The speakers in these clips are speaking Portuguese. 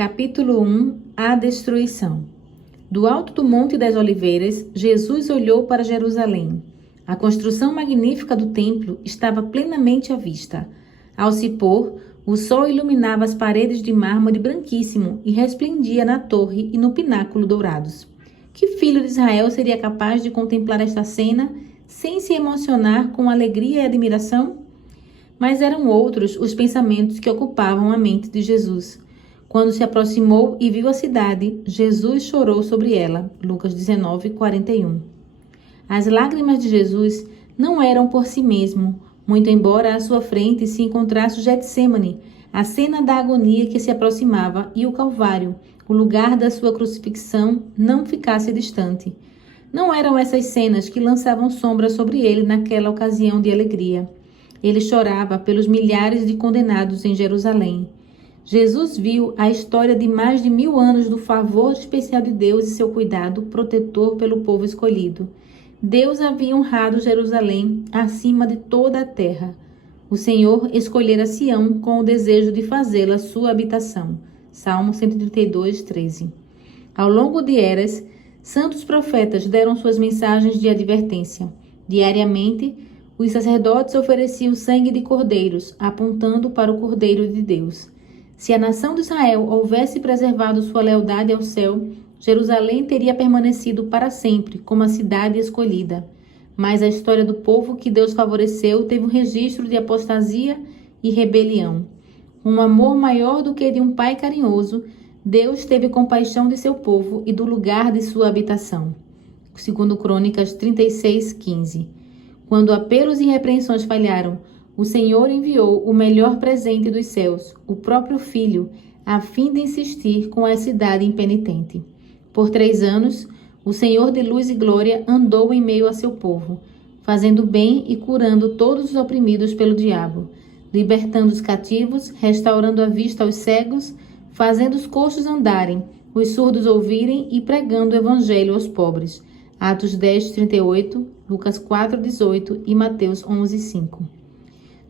Capítulo 1. A destruição. Do alto do Monte das Oliveiras, Jesus olhou para Jerusalém. A construção magnífica do templo estava plenamente à vista. Ao se pôr, o sol iluminava as paredes de mármore branquíssimo e resplendia na torre e no pináculo dourados. Que filho de Israel seria capaz de contemplar esta cena sem se emocionar com alegria e admiração? Mas eram outros os pensamentos que ocupavam a mente de Jesus. Quando se aproximou e viu a cidade, Jesus chorou sobre ela. Lucas 19, 41. As lágrimas de Jesus não eram por si mesmo, muito embora à sua frente se encontrasse o Getsêmani, a cena da agonia que se aproximava, e o Calvário, o lugar da sua crucifixão, não ficasse distante. Não eram essas cenas que lançavam sombra sobre ele naquela ocasião de alegria. Ele chorava pelos milhares de condenados em Jerusalém. Jesus viu a história de mais de 1000 anos do favor especial de Deus e seu cuidado protetor pelo povo escolhido. Deus havia honrado Jerusalém acima de toda a terra. O Senhor escolhera Sião com o desejo de fazê-la sua habitação. Salmo 132, 13. Ao longo de eras, santos profetas deram suas mensagens de advertência. Diariamente, os sacerdotes ofereciam sangue de cordeiros, apontando para o Cordeiro de Deus. Se a nação de Israel houvesse preservado sua lealdade ao céu, Jerusalém teria permanecido para sempre como a cidade escolhida. Mas a história do povo que Deus favoreceu teve um registro de apostasia e rebelião. Com um amor maior do que de um pai carinhoso, Deus teve compaixão de seu povo e do lugar de sua habitação. 2 Crônicas 36, 15. Quando apelos e repreensões falharam, o Senhor enviou o melhor presente dos céus, o próprio Filho, a fim de insistir com a cidade impenitente. Por 3 anos, o Senhor de luz e glória andou em meio a seu povo, fazendo bem e curando todos os oprimidos pelo diabo, libertando os cativos, restaurando a vista aos cegos, fazendo os coxos andarem, os surdos ouvirem e pregando o evangelho aos pobres. Atos 10, 38, Lucas 4, 18 e Mateus 11, 5.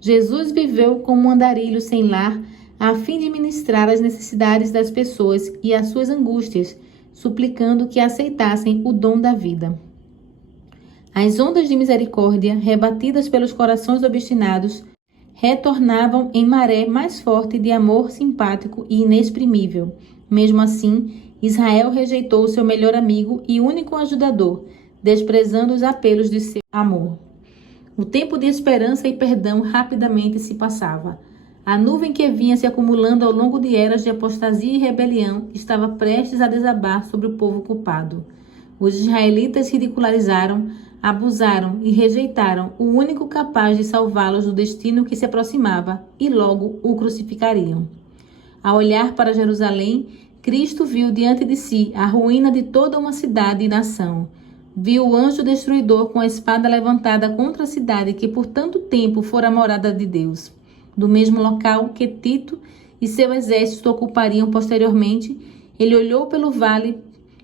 Jesus viveu como um andarilho sem lar, a fim de ministrar as necessidades das pessoas e as suas angústias, suplicando que aceitassem o dom da vida. As ondas de misericórdia, rebatidas pelos corações obstinados, retornavam em maré mais forte de amor simpático e inexprimível. Mesmo assim, Israel rejeitou seu melhor amigo e único ajudador, desprezando os apelos de seu amor. O tempo de esperança e perdão rapidamente se passava. A nuvem que vinha se acumulando ao longo de eras de apostasia e rebelião estava prestes a desabar sobre o povo culpado. Os israelitas ridicularizaram, abusaram e rejeitaram o único capaz de salvá-los do destino que se aproximava e logo o crucificariam. Ao olhar para Jerusalém, Cristo viu diante de si a ruína de toda uma cidade e nação. Viu o anjo destruidor com a espada levantada contra a cidade que por tanto tempo fora a morada de Deus. Do mesmo local que Tito e seu exército ocupariam posteriormente, ele olhou pelo vale,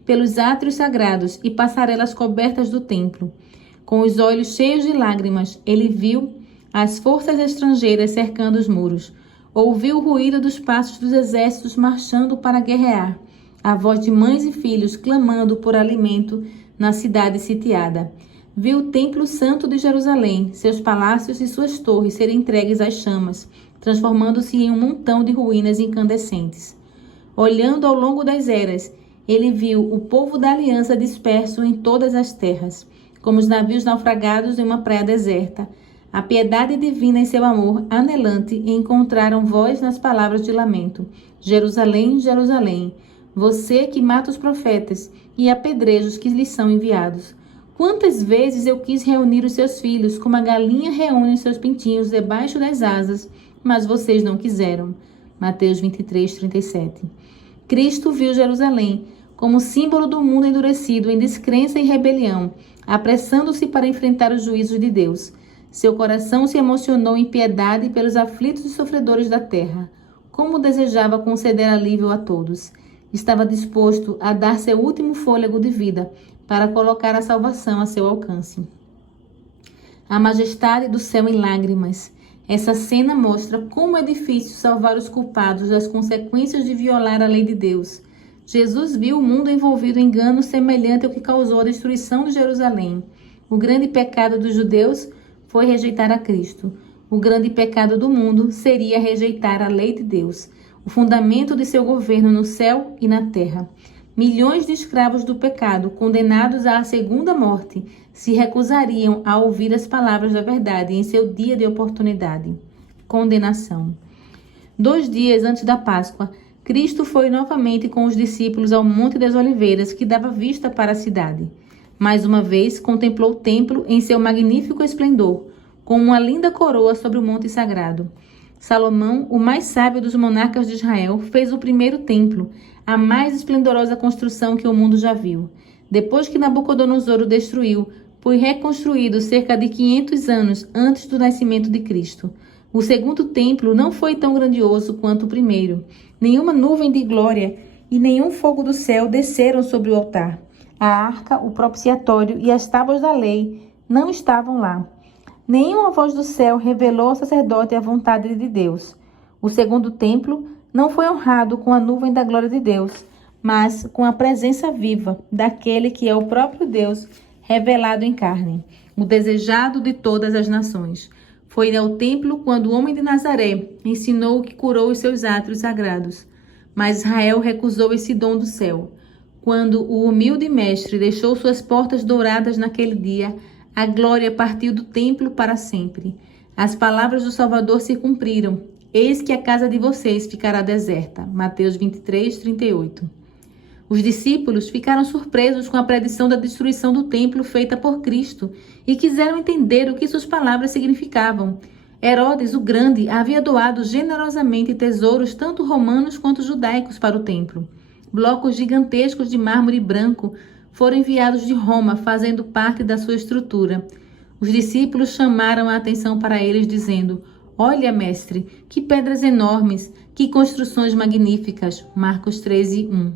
pelos átrios sagrados e passarelas cobertas do templo. Com os olhos cheios de lágrimas, ele viu as forças estrangeiras cercando os muros. Ouviu o ruído dos passos dos exércitos marchando para guerrear, a voz de mães e filhos clamando por alimento na cidade sitiada. Viu o templo santo de Jerusalém, seus palácios e suas torres serem entregues às chamas, transformando-se em um montão de ruínas incandescentes. Olhando ao longo das eras, ele viu o povo da aliança disperso em todas as terras, como os navios naufragados em uma praia deserta. A piedade divina e seu amor anelante encontraram voz nas palavras de lamento. Jerusalém, Jerusalém, você que mata os profetas e apedreja os que lhes são enviados. Quantas vezes eu quis reunir os seus filhos, como a galinha reúne os seus pintinhos debaixo das asas, mas vocês não quiseram. Mateus 23, 37. Cristo viu Jerusalém como símbolo do mundo endurecido em descrença e rebelião, apressando-se para enfrentar os juízos de Deus. Seu coração se emocionou em piedade pelos aflitos e sofredores da terra. Como desejava conceder alívio a todos. Estava disposto a dar seu último fôlego de vida para colocar a salvação a seu alcance. A majestade do céu em lágrimas, Essa cena mostra como é difícil salvar os culpados das consequências de violar a lei de Deus. Jesus viu o mundo envolvido em engano semelhante ao que causou a destruição de Jerusalém. O grande pecado dos judeus foi rejeitar a Cristo. O grande pecado do mundo seria rejeitar a lei de Deus, o fundamento de seu governo no céu e na terra. Milhões de escravos do pecado, condenados à segunda morte, se recusariam a ouvir as palavras da verdade em seu dia de oportunidade. Condenação. 2 dias antes da Páscoa, Cristo foi novamente com os discípulos ao Monte das Oliveiras, que dava vista para a cidade. Mais uma vez, contemplou o templo em seu magnífico esplendor, com uma linda coroa sobre o monte sagrado. Salomão, o mais sábio dos monarcas de Israel, fez o primeiro templo, a mais esplendorosa construção que o mundo já viu. Depois que Nabucodonosor o destruiu, foi reconstruído cerca de 500 anos antes do nascimento de Cristo. O segundo templo não foi tão grandioso quanto o primeiro. Nenhuma nuvem de glória e nenhum fogo do céu desceram sobre o altar. A arca, o propiciatório e as tábuas da lei não estavam lá. Nenhuma voz do céu revelou ao sacerdote a vontade de Deus. O segundo templo não foi honrado com a nuvem da glória de Deus, mas com a presença viva daquele que é o próprio Deus revelado em carne, o desejado de todas as nações. Foi ao templo quando o homem de Nazaré ensinou que curou os seus átrios sagrados. Mas Israel recusou esse dom do céu. Quando o humilde mestre deixou suas portas douradas naquele dia, a glória partiu do templo para sempre. As palavras do Salvador se cumpriram. Eis que a casa de vocês ficará deserta. Mateus 23, 38. Os discípulos ficaram surpresos com a predição da destruição do templo feita por Cristo e quiseram entender o que suas palavras significavam. Herodes, o Grande, havia doado generosamente tesouros tanto romanos quanto judaicos para o templo. Blocos gigantescos de mármore branco foram enviados de Roma, fazendo parte da sua estrutura. Os discípulos chamaram a atenção para eles, dizendo: "Olha, mestre, que pedras enormes, que construções magníficas." Marcos 13, 1.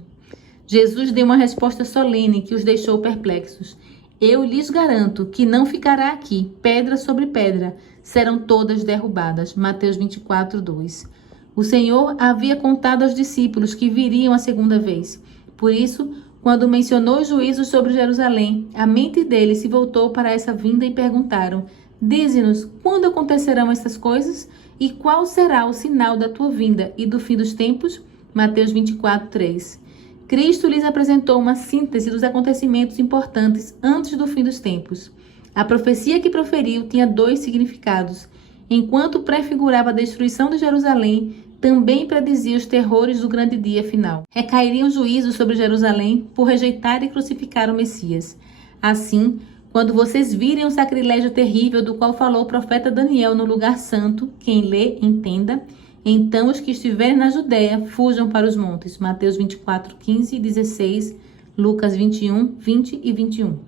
Jesus deu uma resposta solene que os deixou perplexos. "Eu lhes garanto que não ficará aqui pedra sobre pedra, serão todas derrubadas." Mateus 24, 2. O Senhor havia contado aos discípulos que viriam a segunda vez. Por isso, quando mencionou os juízos sobre Jerusalém, a mente deles se voltou para essa vinda e perguntaram: "Dize-nos, quando acontecerão essas coisas? E qual será o sinal da tua vinda e do fim dos tempos?" Mateus 24, 3. Cristo lhes apresentou uma síntese dos acontecimentos importantes antes do fim dos tempos. A profecia que proferiu tinha 2 significados. Enquanto prefigurava a destruição de Jerusalém, também predizia os terrores do grande dia final. Recairiam juízos sobre Jerusalém por rejeitar e crucificar o Messias. Assim, quando vocês virem o sacrilégio terrível do qual falou o profeta Daniel no lugar santo, quem lê, entenda, então os que estiverem na Judéia fujam para os montes. Mateus 24, 15 e 16, Lucas 21, 20 e 21.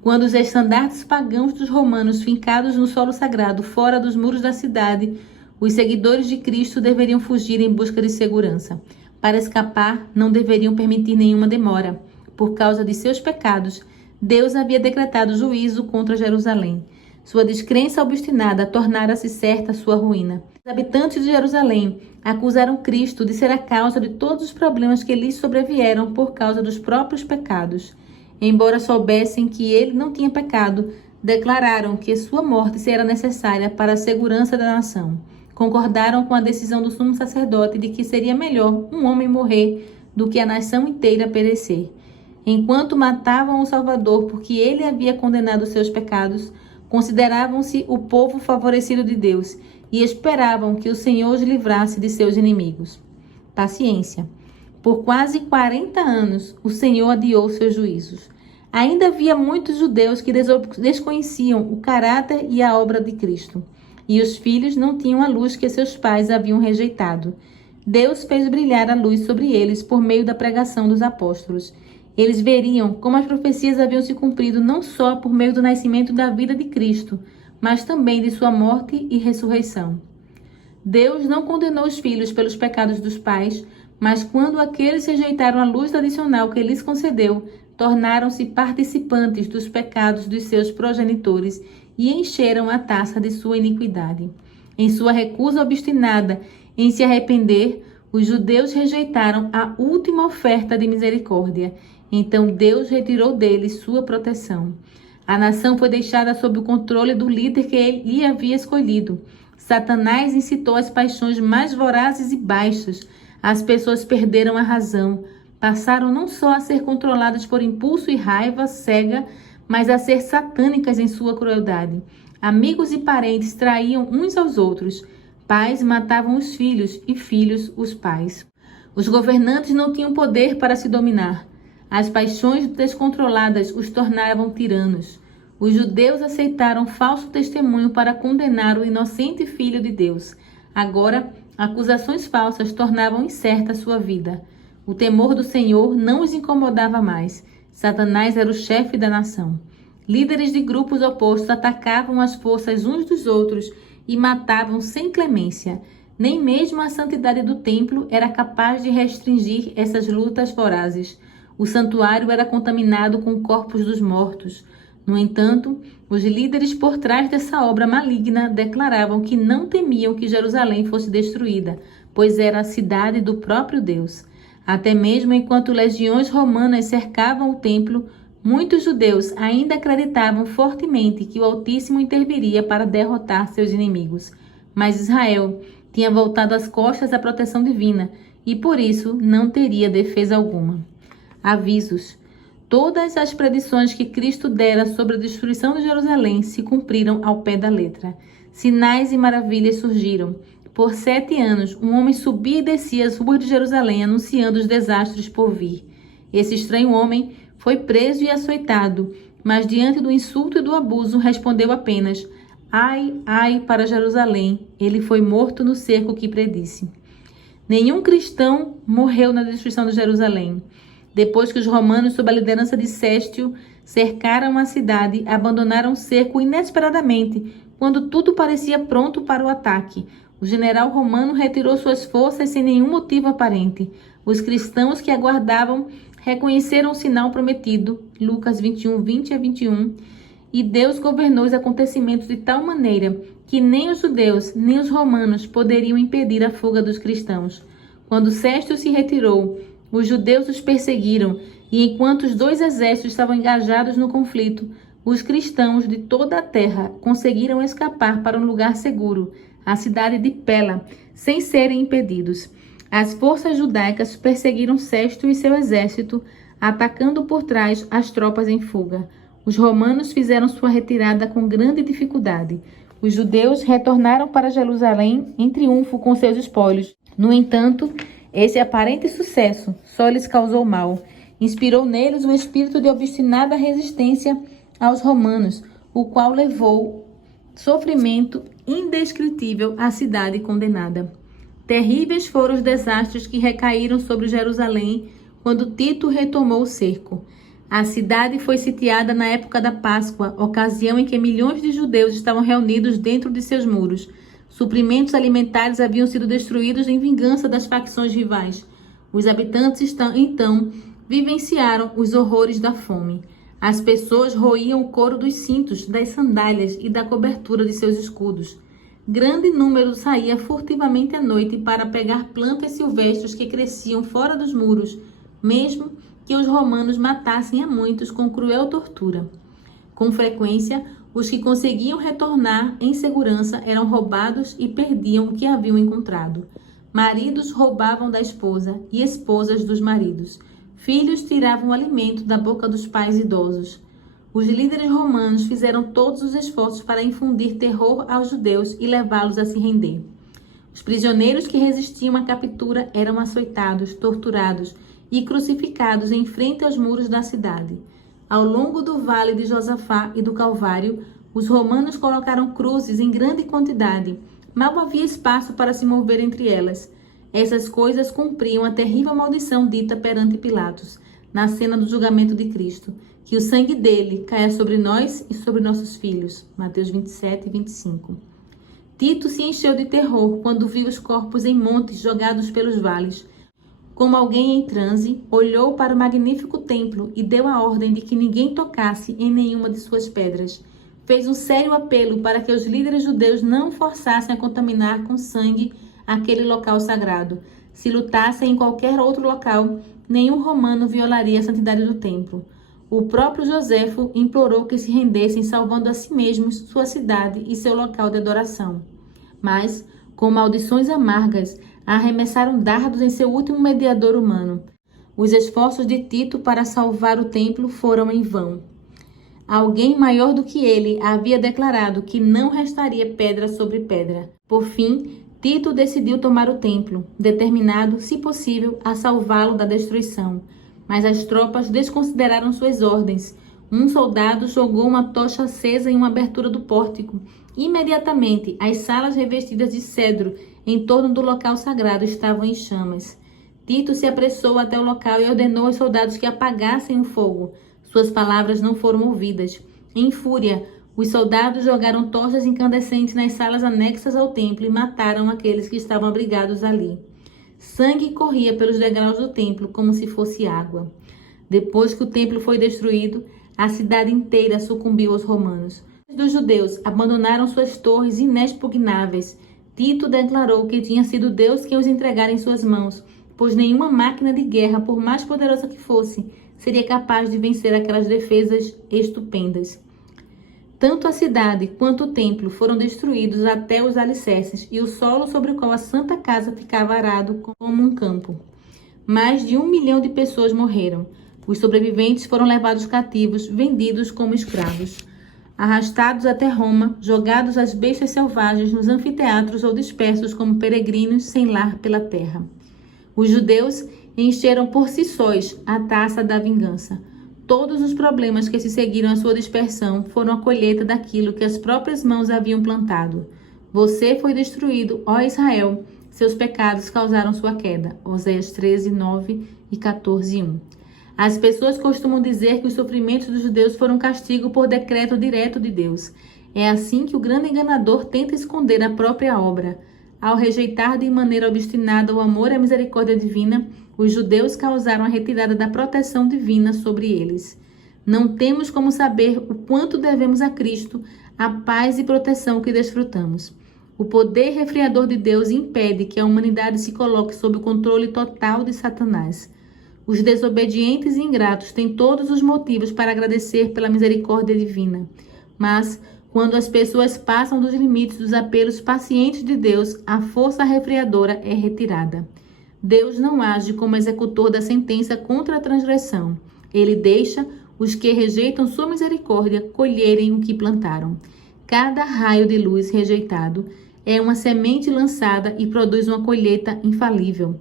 Quando os estandartes pagãos dos romanos fincados no solo sagrado, fora dos muros da cidade, os seguidores de Cristo deveriam fugir em busca de segurança. Para escapar, não deveriam permitir nenhuma demora. Por causa de seus pecados, Deus havia decretado juízo contra Jerusalém. Sua descrença obstinada tornara-se certa sua ruína. Os habitantes de Jerusalém acusaram Cristo de ser a causa de todos os problemas que lhes sobrevieram por causa dos próprios pecados. Embora soubessem que ele não tinha pecado, declararam que sua morte seria necessária para a segurança da nação. Concordaram com a decisão do sumo sacerdote de que seria melhor um homem morrer do que a nação inteira perecer. Enquanto matavam o Salvador porque ele havia condenado seus pecados, consideravam-se o povo favorecido de Deus e esperavam que o Senhor os livrasse de seus inimigos. Paciência. Por quase 40 anos, o Senhor adiou seus juízos. Ainda havia muitos judeus que desconheciam o caráter e a obra de Cristo, e os filhos não tinham a luz que seus pais haviam rejeitado. Deus fez brilhar a luz sobre eles por meio da pregação dos apóstolos. Eles veriam como as profecias haviam se cumprido não só por meio do nascimento da vida de Cristo, mas também de sua morte e ressurreição. Deus não condenou os filhos pelos pecados dos pais, mas quando aqueles rejeitaram a luz adicional que lhes concedeu, tornaram-se participantes dos pecados dos seus progenitores e encheram a taça de sua iniquidade. Em sua recusa obstinada em se arrepender, os judeus rejeitaram a última oferta de misericórdia. Então Deus retirou deles sua proteção. A nação foi deixada sob o controle do líder que ele lhe havia escolhido. Satanás incitou as paixões mais vorazes e baixas. As pessoas perderam a razão. Passaram não só a ser controladas por impulso e raiva cega, mas a ser satânicas em sua crueldade. Amigos e parentes traíam uns aos outros. Pais matavam os filhos e filhos os pais. Os governantes não tinham poder para se dominar. As paixões descontroladas os tornavam tiranos. Os judeus aceitaram falso testemunho para condenar o inocente Filho de Deus. Agora, acusações falsas tornavam incerta sua vida. O temor do Senhor não os incomodava mais. Satanás era o chefe da nação. Líderes de grupos opostos atacavam as forças uns dos outros e matavam sem clemência. Nem mesmo a santidade do templo era capaz de restringir essas lutas vorazes. O santuário era contaminado com corpos dos mortos. No entanto, os líderes por trás dessa obra maligna declaravam que não temiam que Jerusalém fosse destruída, pois era a cidade do próprio Deus. Até mesmo enquanto legiões romanas cercavam o templo, muitos judeus ainda acreditavam fortemente que o Altíssimo interviria para derrotar seus inimigos. Mas Israel tinha voltado as costas à proteção divina e por isso não teria defesa alguma. Avisos. Todas as predições que Cristo dera sobre a destruição de Jerusalém se cumpriram ao pé da letra. Sinais e maravilhas surgiram. Por 7 anos, um homem subia e descia as ruas de Jerusalém anunciando os desastres por vir. Esse estranho homem foi preso e açoitado, mas diante do insulto e do abuso respondeu apenas: ai, ai para Jerusalém, ele foi morto no cerco que predisse. Nenhum cristão morreu na destruição de Jerusalém. Depois que os romanos, sob a liderança de Séstio, cercaram a cidade, abandonaram o cerco inesperadamente, quando tudo parecia pronto para o ataque. O general romano retirou suas forças sem nenhum motivo aparente. Os cristãos que aguardavam reconheceram o sinal prometido, Lucas 21, 20 a 21, e Deus governou os acontecimentos de tal maneira que nem os judeus nem os romanos poderiam impedir a fuga dos cristãos. Quando Séstio se retirou, os judeus os perseguiram, e enquanto os 2 exércitos estavam engajados no conflito, os cristãos de toda a terra conseguiram escapar para um lugar seguro, a cidade de Pela, sem serem impedidos. As forças judaicas perseguiram Séstio e seu exército, atacando por trás as tropas em fuga. Os romanos fizeram sua retirada com grande dificuldade. Os judeus retornaram para Jerusalém em triunfo com seus espólios. No entanto, esse aparente sucesso só lhes causou mal. Inspirou neles um espírito de obstinada resistência aos romanos, o qual levou sofrimento indescritível à cidade condenada. Terríveis foram os desastres que recaíram sobre Jerusalém quando Tito retomou o cerco. A cidade foi sitiada na época da Páscoa, ocasião em que milhões de judeus estavam reunidos dentro de seus muros. Suprimentos alimentares haviam sido destruídos em vingança das facções rivais. Os habitantes, então, vivenciaram os horrores da fome. As pessoas roíam o couro dos cintos, das sandálias e da cobertura de seus escudos. Grande número saía furtivamente à noite para pegar plantas silvestres que cresciam fora dos muros, mesmo que os romanos matassem a muitos com cruel tortura. Com frequência, os que conseguiam retornar em segurança eram roubados e perdiam o que haviam encontrado. Maridos roubavam da esposa e esposas dos maridos. Filhos tiravam o alimento da boca dos pais idosos. Os líderes romanos fizeram todos os esforços para infundir terror aos judeus e levá-los a se render. Os prisioneiros que resistiam à captura eram açoitados, torturados e crucificados em frente aos muros da cidade. Ao longo do vale de Josafá e do Calvário, os romanos colocaram cruzes em grande quantidade. Mal havia espaço para se mover entre elas. Essas coisas cumpriam a terrível maldição dita perante Pilatos, na cena do julgamento de Cristo, que o sangue dele caia sobre nós e sobre nossos filhos. Mateus 27 e 25. Tito se encheu de terror quando viu os corpos em montes jogados pelos vales. Como alguém em transe, olhou para o magnífico templo e deu a ordem de que ninguém tocasse em nenhuma de suas pedras. fez um sério apelo para que os líderes judeus não forçassem a contaminar com sangue aquele local sagrado. Se lutassem em qualquer outro local, nenhum romano violaria a santidade do templo. O próprio Joséfo implorou que se rendessem, salvando a si mesmos, sua cidade e seu local de adoração. Mas, com maldições amargas, arremessaram dardos em seu último mediador humano. Os esforços de Tito para salvar o templo foram em vão. Alguém maior do que ele havia declarado que não restaria pedra sobre pedra. Por fim, Tito decidiu tomar o templo, determinado, se possível, a salvá-lo da destruição. Mas as tropas desconsideraram suas ordens. Um soldado jogou uma tocha acesa em uma abertura do pórtico. Imediatamente, as salas revestidas de cedro em torno do local sagrado estavam em chamas. Tito se apressou até o local e ordenou aos soldados que apagassem o fogo. Suas palavras não foram ouvidas. Em fúria, os soldados jogaram tochas incandescentes nas salas anexas ao templo e mataram aqueles que estavam abrigados ali. Sangue corria pelos degraus do templo como se fosse água. Depois que o templo foi destruído, a cidade inteira sucumbiu aos romanos. Os judeus abandonaram suas torres inexpugnáveis. Tito declarou que tinha sido Deus quem os entregara em suas mãos, pois nenhuma máquina de guerra, por mais poderosa que fosse, seria capaz de vencer aquelas defesas estupendas. Tanto a cidade quanto o templo foram destruídos até os alicerces, e o solo sobre o qual a Santa Casa ficava arado como um campo. Mais de 1 milhão de pessoas morreram. Os sobreviventes foram levados cativos, vendidos como escravos, arrastados até Roma, jogados às bestas selvagens nos anfiteatros ou dispersos como peregrinos sem lar pela terra. Os judeus encheram por si sós a taça da vingança. Todos os problemas que se seguiram à sua dispersão foram a colheita daquilo que as próprias mãos haviam plantado. Você foi destruído, ó Israel, seus pecados causaram sua queda. Oséias 13, 9 e 14, 1. As pessoas costumam dizer que os sofrimentos dos judeus foram castigo por decreto direto de Deus. É assim que o grande enganador tenta esconder a própria obra. Ao rejeitar de maneira obstinada o amor e a misericórdia divina, os judeus causaram a retirada da proteção divina sobre eles. Não temos como saber o quanto devemos a Cristo a paz e proteção que desfrutamos. O poder refriador de Deus impede que a humanidade se coloque sob o controle total de Satanás. Os desobedientes e ingratos têm todos os motivos para agradecer pela misericórdia divina. Mas, quando as pessoas passam dos limites dos apelos pacientes de Deus, a força refriadora é retirada. Deus não age como executor da sentença contra a transgressão. Ele deixa os que rejeitam sua misericórdia colherem o que plantaram. Cada raio de luz rejeitado é uma semente lançada e produz uma colheita infalível.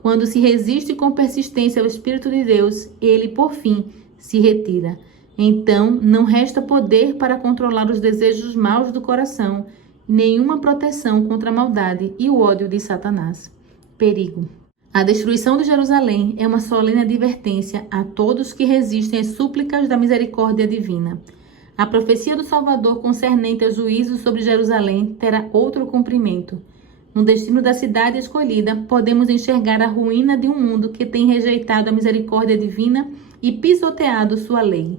Quando se resiste com persistência ao Espírito de Deus, ele, por fim, se retira. Então, não resta poder para controlar os desejos maus do coração, nenhuma proteção contra a maldade e o ódio de Satanás. Perigo. A destruição de Jerusalém é uma solene advertência a todos que resistem às súplicas da misericórdia divina. A profecia do Salvador concernente ao juízo sobre Jerusalém terá outro cumprimento. No destino da cidade escolhida, podemos enxergar a ruína de um mundo que tem rejeitado a misericórdia divina e pisoteado sua lei.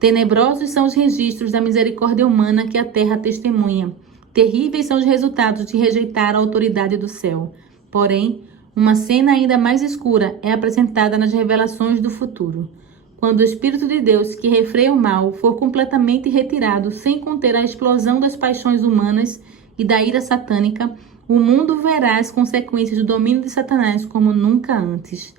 Tenebrosos são os registros da misericórdia humana que a terra testemunha. Terríveis são os resultados de rejeitar a autoridade do céu. Porém, uma cena ainda mais escura é apresentada nas revelações do futuro. Quando o Espírito de Deus, que refreia o mal, for completamente retirado sem conter a explosão das paixões humanas e da ira satânica, o mundo verá as consequências do domínio de Satanás como nunca antes.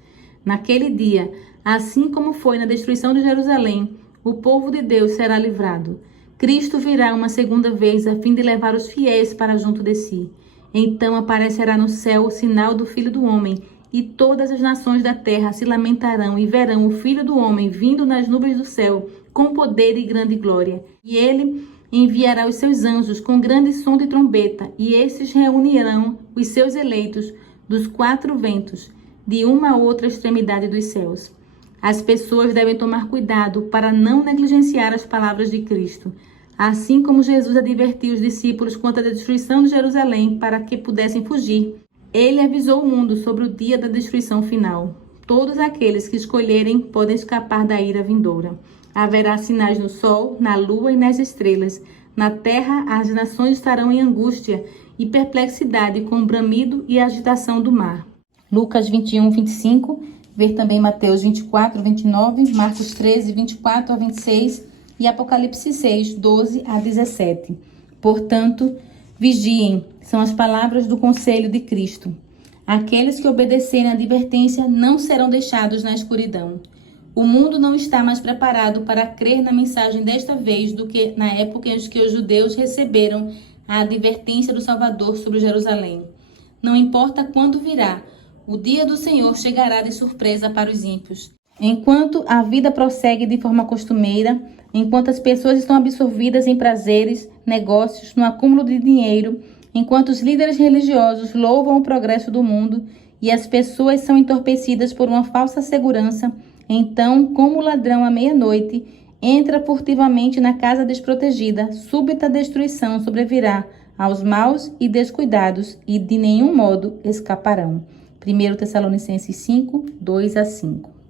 Naquele dia, assim como foi na destruição de Jerusalém, o povo de Deus será livrado. Cristo virá uma segunda vez a fim de levar os fiéis para junto de si. Então aparecerá no céu o sinal do Filho do Homem, e todas as nações da terra se lamentarão e verão o Filho do Homem vindo nas nuvens do céu, com poder e grande glória. E ele enviará os seus anjos com grande som de trombeta, e esses reunirão os seus eleitos dos 4 ventos, de uma a outra extremidade dos céus. As pessoas devem tomar cuidado para não negligenciar as palavras de Cristo, assim como Jesus advertiu os discípulos quanto à destruição de Jerusalém para que pudessem fugir. Ele avisou o mundo sobre o dia da destruição final. Todos aqueles que escolherem podem escapar da ira vindoura. Haverá sinais no sol, na lua e nas estrelas. Na terra as nações estarão em angústia e perplexidade com o bramido e a agitação do mar. Lucas 21, 25, ver também Mateus 24, 29, Marcos 13, 24 a 26 e Apocalipse 6, 12 a 17. Portanto, vigiem, são as palavras do conselho de Cristo. Aqueles que obedecerem à advertência não serão deixados na escuridão. O mundo não está mais preparado para crer na mensagem desta vez do que na época em que os judeus receberam a advertência do Salvador sobre Jerusalém. Não importa quando virá, o dia do Senhor chegará de surpresa para os ímpios. Enquanto a vida prossegue de forma costumeira, enquanto as pessoas estão absorvidas em prazeres, negócios, no acúmulo de dinheiro, enquanto os líderes religiosos louvam o progresso do mundo e as pessoas são entorpecidas por uma falsa segurança, então, como o ladrão à meia-noite, entra furtivamente na casa desprotegida, súbita destruição sobrevirá aos maus e descuidados e de nenhum modo escaparão. 1 Tessalonicenses 5, 2 a 5.